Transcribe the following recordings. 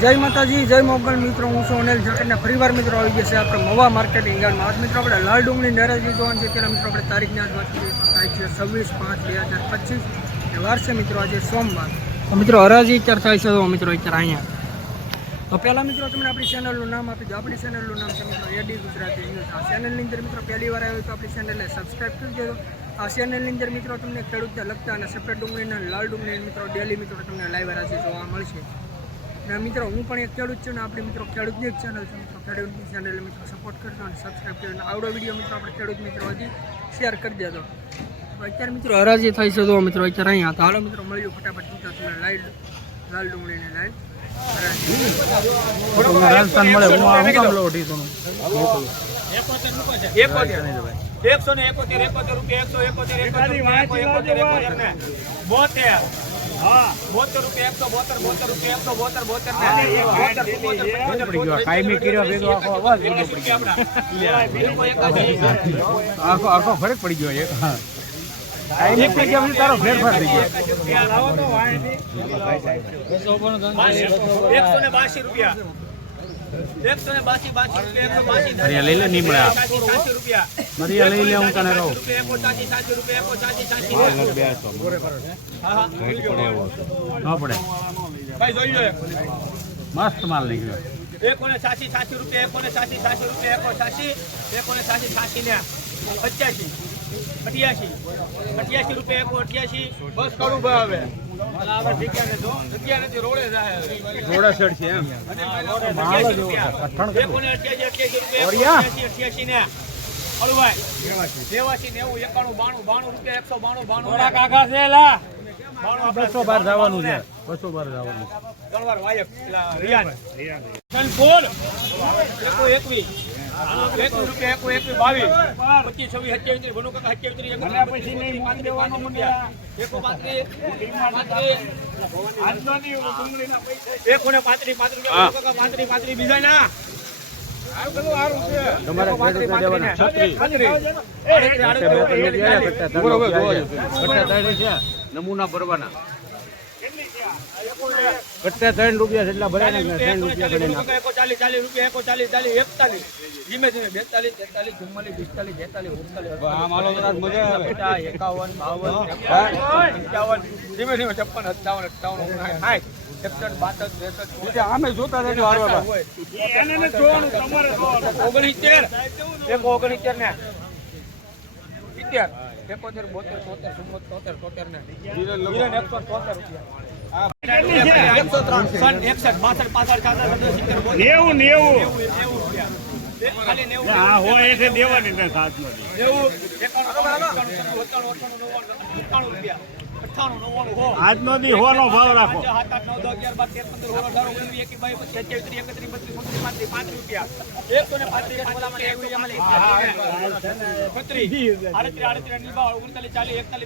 જય માતાજી, જય મોગલ મિત્રો, હું છું અનિલ ઝાકરના પરિવાર મિત્રો આવી ગયા છે આપણે મવા માર્કેટિંગ યાર્ડમાં આજ મિત્રો આપણે લાલ ડુંગળી નેરાજી જોવાનું છે. ત્યારે મિત્રો આપણે તારીખની આજ વાત તારીખ છે છવ્વીસ પાંચ બે હજાર પચીસ વાર છે મિત્રો આજે સોમવાર. તો મિત્રો હરાજી અત્યારે થાય છે તો મિત્રો અત્યારે અહીંયા. તો પહેલાં મિત્રો તમને આપણી ચેનલનું નામ આપી દો. આપણી ચેનલનું નામ છે મિત્રો એડી ગુજરાતી ન્યૂઝ આ ચેનલની અંદર મિત્રો પહેલી વાર આવ્યો તો આપણી ચેનલને સબસ્ક્રાઈબ કરી દેજો. આ ચેનલની અંદર મિત્રો તમને ખેડૂતને લગતા અને સફેદ ડુંગળીના લાલ ડુંગળી મિત્રો ડેલી મિત્રો તમને લાઈવ હરાજી જોવા મળશે. અને મિત્રો હું પણ એક ખેડૂત છું ને આપણે મિત્રો ખેડૂતની એક ચેનલ છે. મિત્રો ખેડૂતની ચેનલને મિત્રો સપોર્ટ કરજો અને સબસ્ક્રાઈબ કરજો. અને આવડો વીડિયો મિત્રો આપણે ખેડૂત મિત્રો હજી શેર કરી દેજો. તો અત્યારે મિત્રો હરાજી થઈ છે તો મિત્રો અત્યારે અહીંયા તો હાલો મિત્રો મળ્યું ફટાફટ મિત્રો તમને લાઈટ લાલ ડુંગળીને લાઈટ રાજસ્થાન મળે હું આ હું કામ લઉં અઢીસોનું? એકસો ને એકોતેર એકોતેર રૂપિયા એકસો એકોતેર એકોતેર ને બોતેર. કાયમી કર્યો ભેગો આખો અવાજ પડી ગયો. આખો આખો ફરક પડી ગયો એક. કાયમી ગયા તારો ફેરફાર થઈ ગયો. એકસો ને બાસી રૂપિયા. એકસો ને બાસી બાસી રૂપિયા એકસો બાસી અરે લઈ લે નીમડા. સાસી સાસી રૂપિયા. મરિયા લઈ લે હું તને રહું એકો સાસી સાસી રૂપિયા એકો સાસી સાસી હા હા ન પડે. ભાઈ જોઈ લો મસ્ત માલ નીકળ્યો. એકોને સાસી સાસી રૂપિયા એકોને સાસી સાસી રૂપિયા એકો સાસી એકોને સાસી સાસી ને પચ્યાસી અઠ્યાસી. અઠ્યાસી રૂપિયા એકો અઠ્યાસી. બસ કડું ભાવ આપણે બસો બાર જવાનું છે. બસો બાર જવાનું છે. એકવીસ રૂપિયા એકો એકવીસ બાવીસ પચીસ છવ્વીસ સત્યાવીસ ભણું કાકા સત્યાવીસ પછી નહીં પાંત્રીસ પાંત્રીસ રૂપિયા એકો પાંત્રીસ પાંત્રીસ એકો ને પાંત્રીસ પાંત્રીસ પાંત્રીસ પાંત્રીસ બીજા ના તમારે ખેડૂતને નમૂના ભરવાના કટ્ટા ત્રણ રૂપિયા જેટલા એટલા ભરાય ને ત્રણ રૂપિયા ભરાય નાખો. એકો ચાલીસ ચાલીસ રૂપિયા એકો ચાલીસ ચાલીસ એકતાલીસ. ધીમે ધીમે બેતાલીસ તેતાલીસ ચુમ્માલીસ પિસ્તાલીસ બેતાલીસ ઉડતાલીસ પચાસ, એકાવન બાવન પંચાવન ધીમે ધીમે છપ્પન સત્તાવન અઠાવન બાસઠ ત્રેસઠ આમે જોતા રહેજો હારવા એક ઓગણસિત્તેર ને. સિત્તેર. એકોતેર બોતેર તોતેર ચુમ્મોતેર તોતેર ને. એકસો તોતેર રૂપિયા. નેવું નેવું. હા હોય એટલે દેવાની ને આજનો દી હો નો ભાવ રાખો.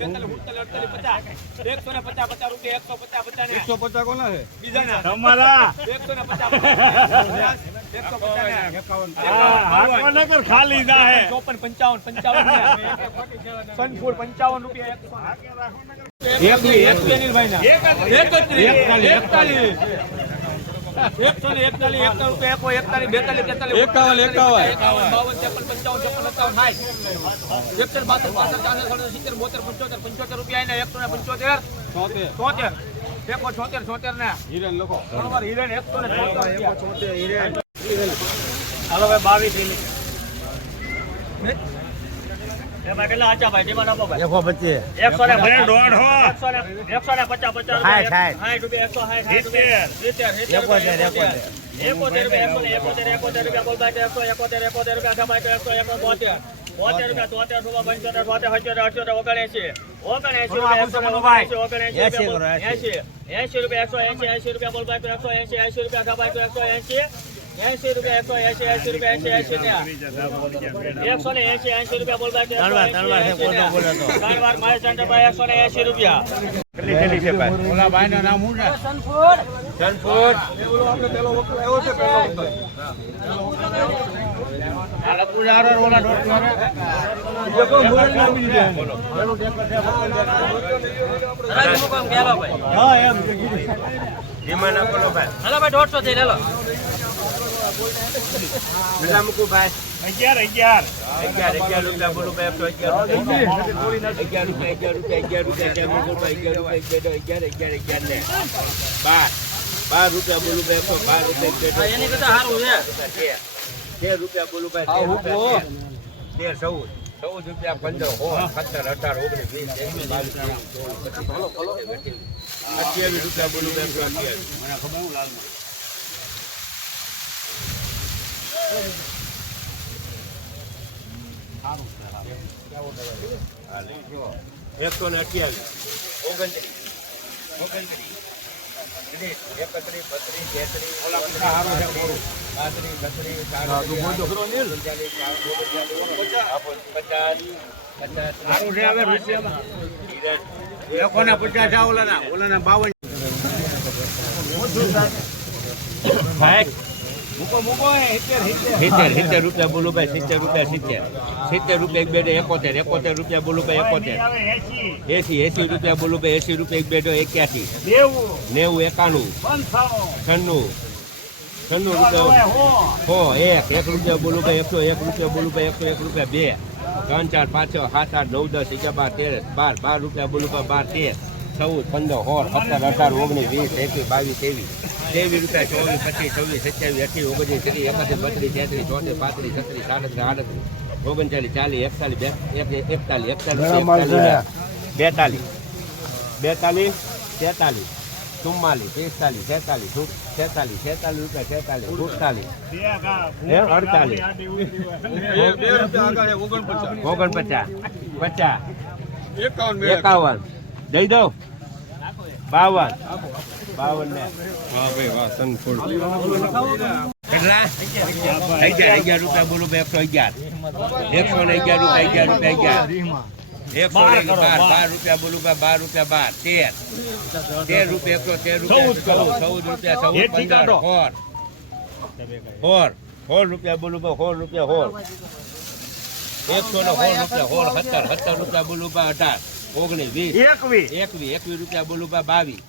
એકસો પચાસ. એકસો ને પચાસ, પચાસ રૂપિયા, એકસો પચાસ, પચાસ એકસો પચાસ કોના છે? બીજાના. તમારા. એકસો ને પચાસ, ખાલી ચોપન પંચાવન પંચાવન પંચાવન રૂપિયા છોતેર. છોતેર. છોતેર ને. હિરેન લોકો હિરેન એકસો ને છોતેર. હાલો ભાઈ બાવીસ. એકસો પચીસ. એકસો ને એકસો ને પચાસ પચાસ સાઠ, સાઠ. રૂપિયા એકસો રૂપિયા એકોતેર, રૂપિયા, એકોતેર. રૂપિયા એકોતેર એકોતેર રૂપિયા બોલ ભાઈ એકસો એકોતેર એકોતેર રૂપિયા અઠા એકસો એકસો બોતેર. રૂપિયા તોતેર સોળા પંચોતેર સોતેર સત્યોતેર અઠ્યોતેર ઓગણએંસી ઓગણએંસી રૂપિયા ઓગણએંસી ઓગણએંસી એંસી રૂપિયા એંસી. એંસી એંસી રૂપિયા એકસો એંસી એંસી રૂપિયા બોલ એકસો એસી એંસી રૂપિયા અઠા એકસો એંસી એંસી રૂપિયા એકસો એંસી એસી રૂપિયા એંસી એંસી ને એકસો ને એંસી એંસી રૂપિયા બોલ ભાઈ તલવાર, તલવાર છે, ત્રણ વાર મારે સેન્ટર ભાઈ એકસો ને એંસી રૂપિયા. ભાઈ? દોઢસો થઈ લેલો પેલા મૂકું ભાઈ અગિયાર અગિયાર અગિયાર અગિયાર રૂપિયા બોલો ભાઈ અગિયાર અગિયાર રૂપિયા અગિયાર રૂપિયા અગિયાર રૂપિયા અગિયાર અગિયાર રૂપિયા અગિયાર અગિયાર ને બાર બાર રૂપિયા બોલું ભાઈ એકસો બાર રૂપિયા એની કરતા સારું છે તેર તેર રૂપિયા બોલું ભાઈ તેર ચૌદ ચૌદ રૂપિયા પંદર સોળ સત્તર અઢાર ઓગણીસ વીસ એકવીસ બાવીસ ત્રેવીસ ચોવીસ પચીસ અઠ્યાવીસ રૂપિયા બોલું ભાઈ અઠ્યાવીસ એકસો ને અઠ્યાવીસ ઓગણત્રીસ ઓગણત્રીસ ત્રીસ, એકત્રીસ બત્રીસ તેત્રીસ પાંત્રીસ ઓગણચાલીસ પચાસ પચાસ ઓલાના ઓલાના બાવન સિત્તેર સિત્તેર રૂપિયા બોલું ભાઈ સિત્તેર રૂપિયા સિત્તેર. સિત્તેર રૂપિયા એક બેડો એકોતેર એકોતેર રૂપિયા બોલું ભાઈ એકોતેર. એસી એસી રૂપિયા બોલું ભાઈ એસી રૂપિયા એક બેડો એક્યાસી. નેવું એકાણું છન્નું છન્નું રૂપિયા હો એક એક રૂપિયા બોલું ભાઈ એકસો એક રૂપિયા બોલું ભાઈ એકસો એક રૂપિયા બે. ત્રણ ચાર પાંચ છ સાત આઠ નવ દસ અગિયાર બાર તેર બાર બાર રૂપિયા બોલું ભાઈ બાર તેર. ચૌદ પંદર સોળ સત્તર અઢાર ઓગણીસ વીસ એકવીસ બાવીસ ત્રેવીસ. ત્રેવીસ રૂપિયા ચોવીસ પચીસ છવ્વીસ સત્યાવીસ અઠ્યાવીસ ઓગણત્રીસ ત્રીસ એકત્રીસ બત્રીસ તેત્રીસ ચોત્રીસ પાંત્રીસ છત્રીસ સાડત્રીસ આડત્રીસ ઓગણચાલીસ ચાલીસ એકતાલીસ બે એકતાલીસ એકતાલીસ એકતાલીસ બેતાલીસ બેતાલીસ તેતાલીસ ચુમ્માલીસ પિસ્તાલીસ છેતાલીસ છેતાલીસ છેતાલીસ રૂપિયા છેતાલીસ સુડતાલીસ અડતાલીસ. ઓગણપચાસ પચાસ એકાવન દઈ દઉં? બાવન. બાવન ને. કેટલા? અગિયાર અગિયાર રૂપિયા બોલું બે એકસો અગિયાર એકસો ને અગિયાર રૂપિયા અગિયાર રૂપિયા અગિયાર. બાર બાર રૂપિયા બોલું ભાઈ બાર રૂપિયા બાર તેર. તેર રૂપિયા એકસો તેર રૂપિયા ચૌદ ચૌદ રૂપિયા ચૌદ પંદર હોર. હોર. સોળ રૂપિયા બોલું ભાઈ સોળ રૂપિયા સોળ એકસો ને સોળ રૂપિયા સોળ સત્તર સત્તર રૂપિયા બોલું ભાઈ અઢાર. ઓગણીસ વીસ એકવીસ. એકવીસ એકવીસ રૂપિયા બોલું ભાઈ બાવીસ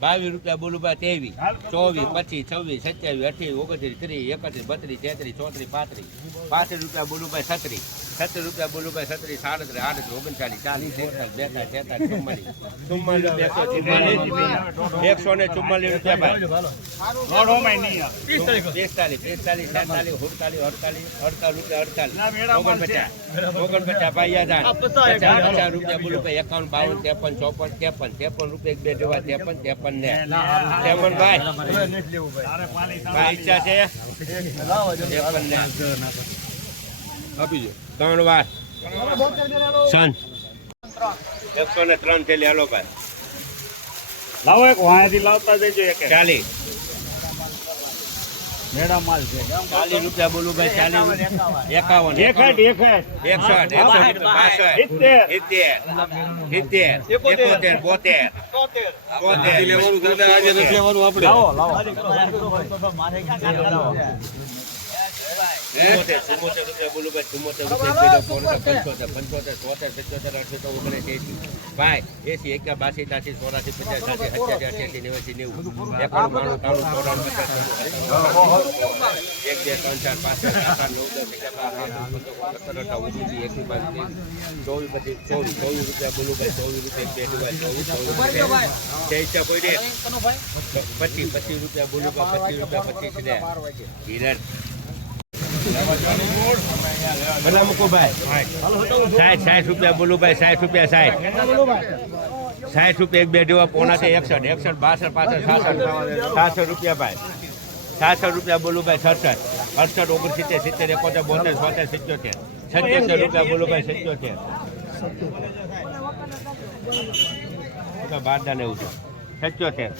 બાવીસ રૂપિયા બોલું ભાઈ ત્રેવીસ ચોવીસ પચીસ છવ્વીસ સત્યાવીસ અઠ્યાવીસ ઓગણત્રીસ ત્રીસ એકત્રીસ બત્રીસ તેત્રીસ ચોત્રીસ પાંત્રીસ પાંત્રીસ રૂપિયા બોલું ભાઈ છત્રીસ. છત્રીસ રૂપિયા બોલું ભાઈ છત્રીસ સાડત્રીસ આડત્રીસ ઓગણચાલીસ ચાલીસ એકતાલીસ બેતાલીસ તેતાલીસ ચુમ્માલીસ. એકસો ને ચુમ્માલીસ રૂપિયા ભાઈ. પિસ્તાલીસ પિસ્તાલીસ છેતાલીસ સુડતાલીસ અડતાલીસ અડતાલીસ રૂપિયા અડતાલીસ. ઓગણપચાસ. ઓગણપચાસ ભાઈયાદાર પચાસ પચાસ રૂપિયા બોલું ભાઈ એકાવન બાવન ત્રેપન ચોપન ત્રેપન ત્રેપન રૂપિયા એક બે જોવા ત્રેપન ત્રેપન ને. ત્રેપન ભાઈ. ભાઈ ઈચ્છા છે? ત્રેપન ને. આપી દો. ત્રણ વાર. સન એકસો ને ત્રણ થેલી હાલો ભાઈ. લાવો એક વાયાથી લાવતા જજો એક ચાલી. માલ છે. ચાલીસ રૂપિયા બોલું ભાઈ ચાલીસ. એકાવન. એકસઠ એકસઠ એકસઠ એકસો બાસઠ સિત્તેર. સિત્તેર. લેવાનું એકોતેર. બોતેર. બોતેર. લાવો લાવો. ચુમ્મોતેર ચુમ્મોતેર રૂપિયા બોલું ચુમ્મોતેર રૂપિયા પંચોતેર પંચોતેર તોતેર સત્યોતેર અઠ્યોતેર ઓગણીસ એસી ભાઈ એસી એક્યા બાસી ત્યાસી ચોરાસી પચાસ સાસી અઠ્યાસી અઠ્યાસી નેવાસી નેવું એકાણું બાણું ત્રાણું ચોરાણું પચાસ એક બે ત્રણ ચાર પાંચ સાત આઠ નવ દસ અગિયાર બાર તેર ચૌદ પંદર સત્તર અઢાર ઓગણીસ એકવીસ બાવીસ ચોવીસ પચીસ ચોવીસ ચોવીસ રૂપિયા ચોવીસ ચોવીસ ચોવીસ પચીસ પચીસ રૂપિયા પચીસ રૂપિયા પચીસ ને હિરણ ભલા મૂકો ભાઈ? સાઠ સાઠ રૂપિયા બોલું ભાઈ સાઠ રૂપિયા સાઠ. સાઠ રૂપિયા એક બે જેવા પોણા છે એકસઠ એકસઠ બાસઠ પાસઠ સાસઠ. સાસઠ રૂપિયા ભાઈ. સાસઠ રૂપિયા બોલું ભાઈ સડસઠ. અડસઠ ઓગણસિત્તેર સિત્તેર એકોતેર બોતેર સોતેર સિત્યોતેર. સત્યોતેર રૂપિયા બોલું ભાઈ સત્યોતેર. બાર દાને એવું છે સત્યોતેર.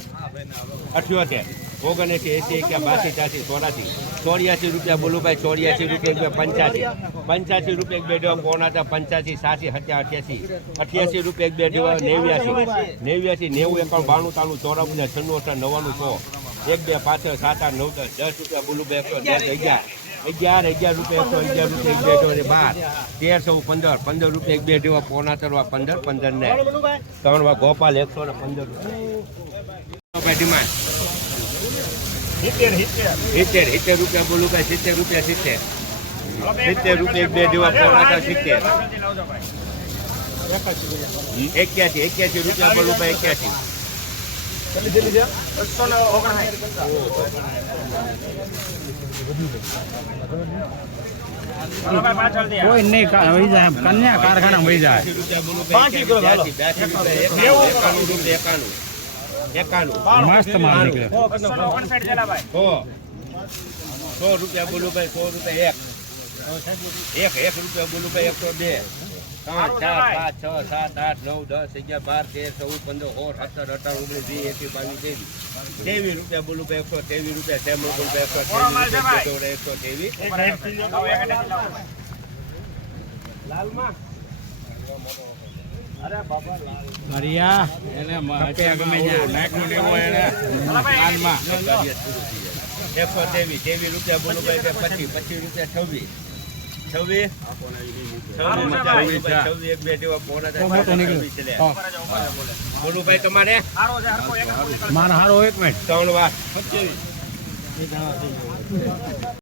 અઠ્યોતેર. ઓગણએંસી એસી એક્યા, બાસી ચાસી ચોરાસી. ચોર્યાસી રૂપિયા બોલુભાઈ, ચોર્યાસી રૂપિયા પંચ્યાસી. પંચ્યાસી રૂપિયા એક બે દેવા પોણા હતા? પંચ્યાસી સાસી સત્યા અઠ્યાસી. અઠ્યાસી રૂપિયા એક બે દેવા નેવ્યાસી. નેવ્યાસી, નેવું, એકાણું, બાણું, તાણું, ચોરાણું, ને છન્નું અઠાર નવ્વાણું, સો. એક બે પાછળ સાત, આઠ, નવ, દસ. દસ રૂપિયા બોલુભાઈ એકસો દસ, અગિયાર. અગિયાર અગિયાર રૂપિયા એકસો અગિયાર રૂપિયા એક બે ને બાર. તેર સૌ પંદર. પંદર રૂપિયા એક બે જેવા પોના તરવા પંદર પંદર ને ત્રણ વાર ગોપાલ એકસો ને પંદર રૂપિયા. ડિમાન્ડ સિત્તેર સિત્તેર રૂપિયા બોલું ભાઈ સિત્તેર રૂપિયા સિત્તેર. સિત્તેર રૂપિયા એક બે જેવા ફોન હતા સિત્તેર. એક્યાસી એક્યાસી રૂપિયા બોલું ભાઈ એક્યાસી બસો ને ઓગણસાઠ. કોઈ નહીં વહી જાય કન્યા કારખાના વહી જાય. મસ્ત માલ નીકળ્યો. બસો ને ઓગણસાઠ જેલા ભાઈ. સો. રૂપિયા બોલું ભાઈ સો રૂપિયા એક. એક એક રૂપિયા બોલું ભાઈ એકસો બે. ત્રણ ચાર પાંચ છ સાત આઠ નવ દસ અગિયાર બાર તેર ચૌદ પંદર સોળ સત્તર અઢાર ઓગણીસ વીસ એકવીસ બાવીસ ત્રેવીસ. ત્રેવીસ રૂપિયા બોલું ભાઈ એકસો ત્રેવીસ રૂપિયા સેમ બોલું એકસો ત્રેવીસ એકસો ત્રેવીસ મરિયા. એને કપ્યા ગમે ત્યાં. નાખનું લેવો એને. કાનમાં એકસો ત્રેવીસ ત્રેવીસ રૂપિયા બોલું પચીસ પચીસ રૂપિયા છવ્વીસ. છવ્વીસ. એક બે જેવા પોણા થાય છવ્વીસ છે. લે. બોલું ભાઈ તમારે? મારો હારો એક મિનિટ ત્રણ વાર.